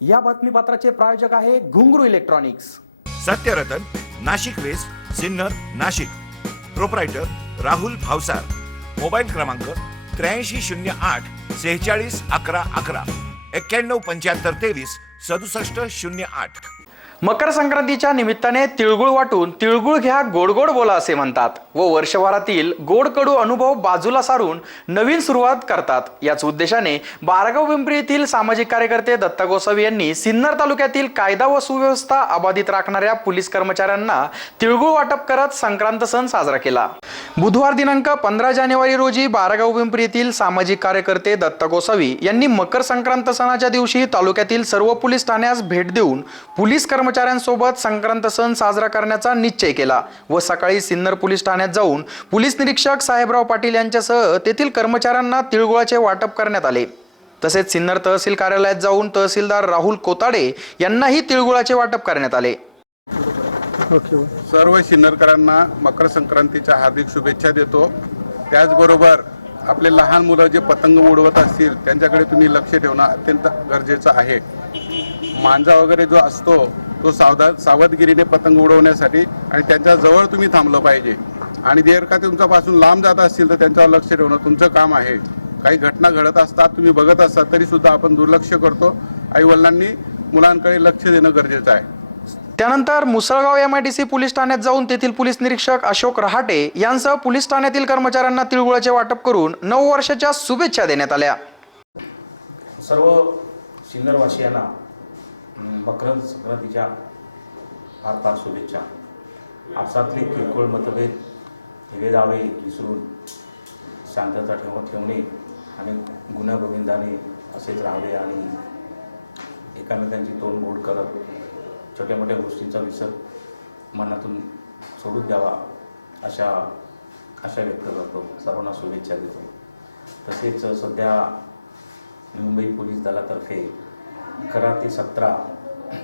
या बातमीपत्राचे प्रायोजक आहे Ghungroo electronics. Satyaratan, Nashik west, Sinnar, Nashik. Proprietor Rahul Bhavsar. Mobile क्रमांक 8308 46 11 11 91 75 23 67 08। मकर संक्रांतीच्या निमित्ताने तिळगुळ वाटून तिळगुळ घ्या गोड गोड बोला असे म्हणतात व वर्षभरातील गोड कडू अनुभव बाजूला सारून नवीन सुरुवात करतात। याच उद्देशाने बारगाव पिंपरी येथील सामाजिक कार्यकर्ते दत्ता गोसावी यांनी सिन्नर तालुक्यातील कायदा व सुव्यवस्था अबाधित राखणाऱ्या पोलीस कर्मचाऱ्यांना तिळगुळ वाटप करत संक्रांत सण साजरा केला। बुधवार दिनांक 15 जानेवारी रोजी बारगाव पिंपरी येथील सामाजिक कार्यकर्ते दत्ता गोसावी यांनी मकर संक्रांत सणाच्या दिवशी तालुक्यातील सर्व पोलीस ठाण्यास भेट देऊन पोलीस कर्मचाऱ्यांसोबत संक्रांत सण साजरा करण्याचा निश्चय केला व सकाळी सिन्नर पोलीस ठाण्यात जाऊन पोलीस निरीक्षक साहेबराव पाटील यांच्यासह तेथील कर्मचाऱ्यांना तिळगुळाचे वाटप करण्यात आले। तसेच सिन्नर तहसील कार्यालयात जाऊन तहसीलदार राहुल कोताडे यांनाही तिळगुळाचे वाटप करण्यात आले। सर्व सिन्नरकरांना मकर संक्रांतीच्या हार्दिक शुभेच्छा देतो। त्याचबरोबर आपले लहान मुलं जे पतंग उडवत असतील त्यांच्याकडे तुम्ही लक्ष ठेवणं अत्यंत गरजेचं आहे। मांजा वगैरे जो असतो तो सावधगिरीने पतंग उडवण्यासाठी आणि त्यांच्या जवळ तुम्ही थांबलं पाहिजे आणि जर का तुमच्यापासून लांब जात असतील तर त्यांच्यावर लक्ष ठेवणं तुमचं काम आहे। काही घटना घडत असतात, तुम्ही बघत असतात तरी सुद्धा आपण दुर्लक्ष करतो। आई वडिलांनी मुलांकडे लक्ष देणं गरजेचं आहे। त्यानंतर मुसळगाव MIDC पोलीस ठाण्यात जाऊन तेथील पोलीस निरीक्षक अशोक रहाटे यांसह पोलीस ठाण्यातील कर्मचाऱ्यांना तिळगुळाचे वाटप करून 9 वर्षाच्या शुभेच्छा देण्यात आल्या। सर्व सिन्नरवासियांना मकर संक्रांतीच्या फार फार शुभेच्छा। आपसातले किरकोळ मतभेद हेवे जावे विसरून शांतता ठेवणे आणि गुण्यागोविंदाने असेच राहावे आणि एकमेकांची तोंड बोट करत छोट्या मोठ्या गोष्टींचा विसर मनातून सोडून द्यावा अशा व्यक्त करतो। सर्वांना शुभेच्छा देतो। तसेच सध्या मुंबई पोलीस दलातर्फे 11 ते 17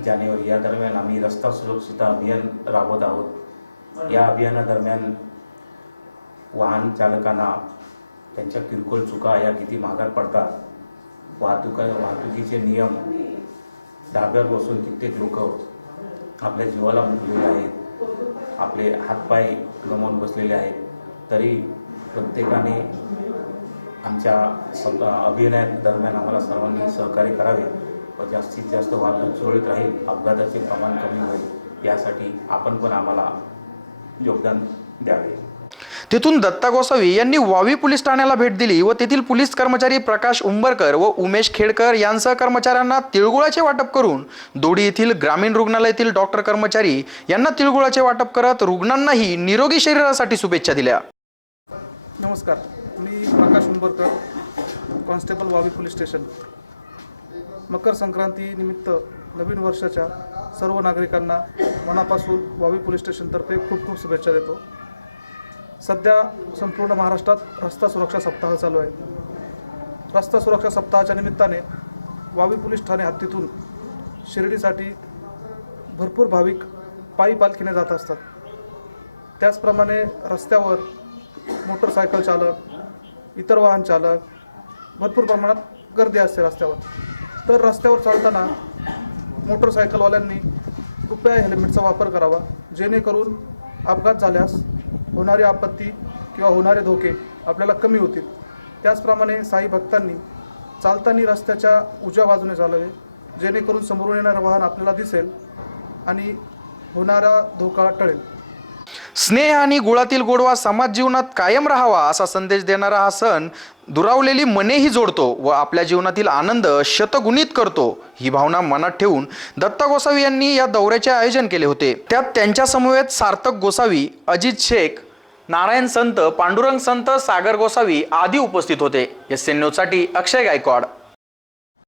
जानेवारी या दरम्यान आम्ही रस्ता सुरक्षितता अभियान राबवत आहोत। या अभियानादरम्यान वाहन चालकांना त्यांच्या किरकोळ चुका या किती महागात पडतात, वाहतुकीचे नियम धाब्यावर बसून कित्येक लोक आपल्या जीवाला मुकलेले आहेत, आपले हातपाय गमावून बसलेले आहेत, तरी प्रत्येकाने आमच्या अभियानादरम्यान आम्हाला सर्वांनी सहकार्य करावे व जास्तीत जास्त वाहतूक सुरळीत राहील, अपघाताचे प्रमाण कमी होईल यासाठी आपण पण आम्हाला योगदान द्यावे। तेथून दत्ता गोसावी यांनी वावी पोलीस ठाण्याला भेट दिली व तेथील पोलीस कर्मचारी प्रकाश उंबरकर व उमेश खेडकर यांसह कर्मचाऱ्यांना तिळगुळाचे वाटप करून दोडी येथील ग्रामीण रुग्णालयातील डॉक्टर कर्मचारी यांना तिळगुळाचे वाटप करत रुग्णांनाही निरोगी शरीरासाठी शुभेच्छा दिल्या। नमस्कार, मी प्रकाश उंबरकर, कॉन्स्टेबल वावी पोलीस स्टेशन। मकर संक्रांती निमित्त नवीन वर्षाच्या सर्व नागरिकांना मनापासून वावी पोलीस स्टेशनतर्फे खूप खूप शुभेच्छा देतो। सध्या संपूर्ण महाराष्ट्रात रस्ता सुरक्षा सप्ताह चालू आहे। रस्ता सुरक्षा सप्ताहाच्या निमित्ताने वावी पोलीस ठाणे हद्दीतून शिर्डीसाठी भरपूर भाविक पायी पालखीने जात असतात। त्याचप्रमाणे रस्त्यावर मोटरसायकल चालक, इतर वाहन चालक भरपूर प्रमाणात गर्दी असते रस्त्यावर। तर रस्त्यावर चालताना मोटरसायकलवाल्यांनी कृपया हेल्मेटचा वापर करावा, जेणेकरून अपघात झाल्यास होणारी आपत्ती किंवा होणारे धोके आपल्याला कमी होतील। त्याचप्रमाणे साई भक्तांनी चालताना रस्त्याच्या उजव्या बाजूने चालावे, जेणेकरून समोरून येणारं वाहन आपल्याला दिसेल आणि होणारा धोका टळेल। स्नेह आणि गुळातील गोडवा समाज जीवनात कायम राहावा असा संदेश देणारा हा सण दुरावलेली मनेही जोडतो व आपल्या जीवनातील आनंद शतगुणित करतो ही भावना मनात ठेवून दत्ता गोसावी यांनी या दौऱ्याचे आयोजन केले होते। त्यात त्यांच्या समवेत सार्थक गोसावी, अजित शेख, नारायण संत, पांडुरंग संत, सागर गोसावी आदी उपस्थित होते। SN न्यूजसाठी अक्षय गायकवाड।